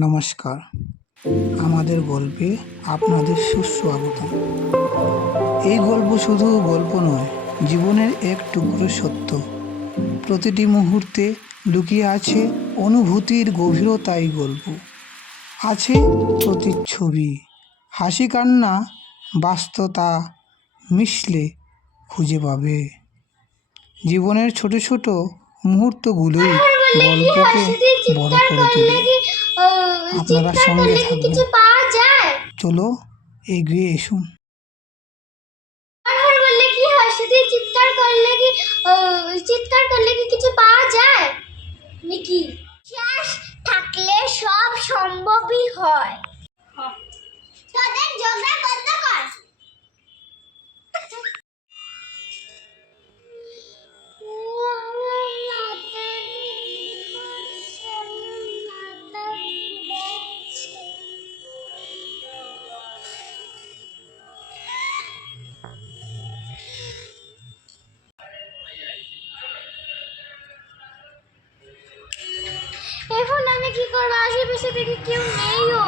নমস্কার, আমাদের গল্পে আপনাদের সুস্বাগতম। এই গল্প শুধু গল্প নয়, জীবনের এক টুকরো সত্য। প্রতিটি মুহূর্তে লুকিয়ে আছে অনুভূতির গভীরতাই গল্প, আছে প্রতিচ্ছবি, হাসি কান্না, বাস্তবতা মিশলে খুঁজে পাবে। জীবনের ছোট ছোট মুহূর্তগুলোই গল্পকে বড় করে তোলে। আপনারা সঙ্গে থাকবেন। চলো এগিয়ে এসুন। চিৎকার করলে কি কিছু পাওয়া যায় নাকি? শ্বাস থাকলে সব সম্ভবই হয়। তোদের যোগা বন্ধ কর। এখন আমি কি করবো? আশেপাশে দেখি কেউ নেইও।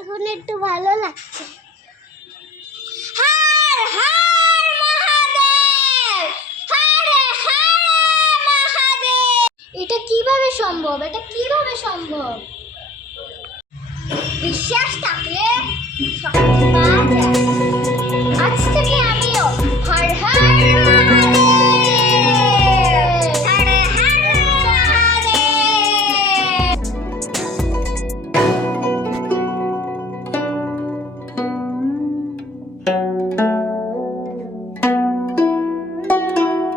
এখন একটু ভালো লাগছে। এটা কিভাবে সম্ভব?